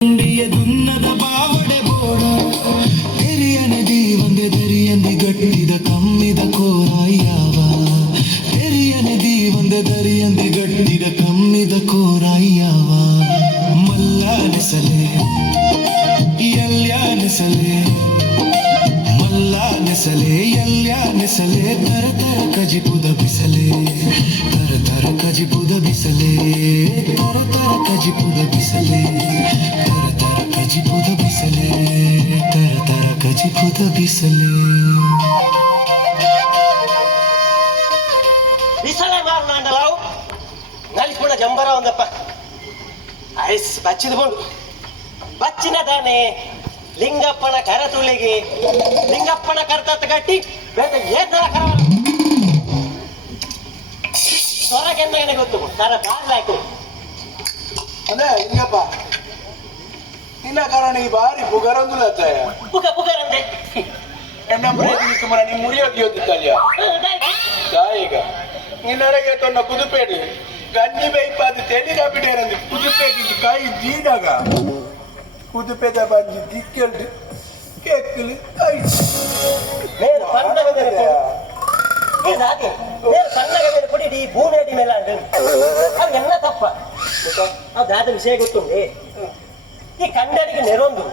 ದುನ್ನದ ಬಾವಡೆ ಬೋಡ ತೆರಿಯನದಿ ಒಂದೆ ದರಿಯಂದಿ ಗಟ್ಟಿದ ಕಮ್ಮಿದ ಕೋರಾಯ್ಯವ ತೆರಿಯನದಿ ಒಂದೆ ದರಿಯಂದಿ ಗಟ್ಟಿದ ಕಮ್ಮಿದ ಕೋರಾಯ್ಯವ ಮಲ್ಲ ನೆಸಲೆ ಎಲ್ಯ ನೆಸಲೆ ಮಲ್ಲ ನೆಸಲೆ ಎಲ್ಯ ನೆಸಲೆ ತರ ತರ ಕಜಿಪುದ ಬಿಸಲೆ ತರ ತರ ಕಜಿಪುದ ಬಿಸಲೆ ತರ ತರ ಕಜಿಪುದ ಬಿಸಲೆ ತರ ತರ ಕಜಿಪುದ ಬಿಸಲೆ ತರ ತರ ಕಜಿಪುದ ಬಿಸಲೆ ಬಿಸಲೆ ಮಾರ್ನಾಂಡಲಾವು ನಲಿಪುಣ ಜಂಬರ ಒಂದಪ್ಪ ಐಸ್ ಬಚ್ಚಿದ್ಕೊಂಡು ಬಚ್ಚಿನ ದಾನೆ ಲಿಂಗಪ್ಪನ ಕರತುಳಿಗೆ ಲಿಂಗಪ್ಪನ ಕರ್ತತ್ತ ಗಟ್ಟಿ ಬೇರೆ ಏತರ ಕರ ಹೊರಗೆಂದ ಗೊತ್ತು ತರ ಬಾರ್ಲಾಯ್ತು ಅದೇ ಲಿಂಗಪ್ಪ ನಿನ್ನ ಕಾರಣ ಈ ಬಾರಿ ಪುಗರಂದು ಪುಗ ಪುಗರಂದೆ ಎನ್ನ ಮುರಿಯೋದು ಮರ ನೀ ಮುರಿಯೋದು ಯೋದಿತ್ತಲ್ಯ ಈಗ ನಿನ್ನರೆಗೆ ತೊನ್ನ ಕುದುಪೇಡಿ ಗನ್ನಿ ಬೈಪಾದ ತೆಲಿಗ ಬಿಡೇರಂದು ಕುದುಪೇಗಿದ್ದು ಕಾಯಿ ಜೀದಾಗ ಕುದುಪೆದ ಬಂದು ದಿಕ್ಕಲ್ದು ಕೇಕ್ಕಲು ಕಾಯಿ నేను పండగ పండగ పొడి భూనేటి మేళ అంటే అది ఎన్న తప్ప అది దాని విషయ గుర్తుంది ఈ కండడికి నెరొంದು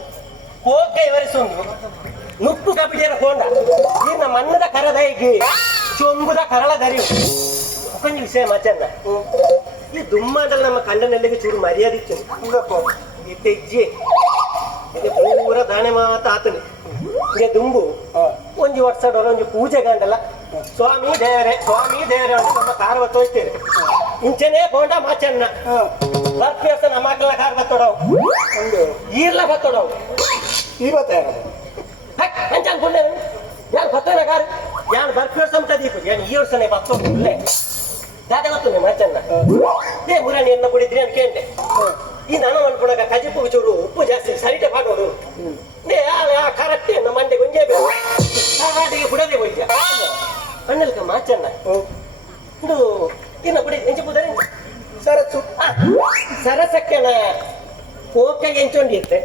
ಕೋಕ ಇವರಿಸೊಂದು ನುಪ್ಪು ಕಪಿಟೇರ ಕೊಂಡ ಇನ್ನ ಮಣ್ಣದ ಕರದೈಗಿ ಚೊಂಬುದ ಕರಳ ದರಿವು ಕೊಂಚ ವಿಷಯ ಮಚ್ಚನ್ನ ಈ ದುಮ್ಮಂಡಲ್ಲಿ ನಮ್ಮ ಕಂಡನೆಲ್ಲಿಗೆ ಚೂರು ಮರ್ಯಾದೆ ಇತ್ತು ಈ ತೆಜ್ಜೆ ಇದು ಪೂರ ದಾನೆ ಮಾತ ಆತನು ಈಗ ದುಂಬು ಒಂಜಿ ವರ್ಷದವರ ಒಂಜಿ ಪೂಜೆ ಗಂಡಲ್ಲ ಸ್ವಾಮಿ ದೇವರೇ ಅಂತ ನಮ್ಮ ಕಾರ್ವ ತೋಯ್ತೇವೆ ಇಂಚೆನೇ ಬೋಂಡ ಮಾಚನ್ನ ಬರ್ಫೇರ್ಸ ನಮ್ಮ ಮಕ್ಕಳ ಕಾರ್ ಬತ್ತೋಡವು ಈರ್ಲ ಬತ್ತೋಡವು ಇವತ್ತೇ ಅಂಚ ಅನ್ಕೊಂಡೆ ಯಾರು ಬತ್ತೋನ ಕಾರ್ ಯಾರು ಬರ್ಫೇರ್ಸ ಅಂತ ದೀಪ ಏನು ಈ ವರ್ಷನೇ ಬತ್ತೋಡ್ಲೆ ದಾದ ಗೊತ್ತು ಮಾಚನ್ನ ಏ ಮುರಾಣಿ ಎನ್ನ ಕುಡಿದ್ರಿ ಅಂತ ಕೇಂಡೆ ಈ ನಾನು ಅನ್ಕೊಂಡಾಗ ಕಜಿಪು ಚೂರು ಉಪ್ಪು ಜಾಸ್ತಿ ಸರಿಟೆ ಪಾಡೋರು ಕರೆಕ್ಟ್ ನಮ್ಮ ಮಂಡೆ ಗೊಂಜೆ ಬೇಕು ಹಾಟಿಗೆ ಬಿಡದೆ ಹೋಯ್ತ ಅಣ್ಣಲ್ಕ ಮಾಚನ್ನ ಇದು ಇನ್ನ ಬಿಡಿ ಎಂಚ ಬುದರೆ ಸರಸು ಸರಸಕ್ಕೆನ ಕೋಕೆಗೆ ಎಂಚೊಂಡಿರ್ತೆ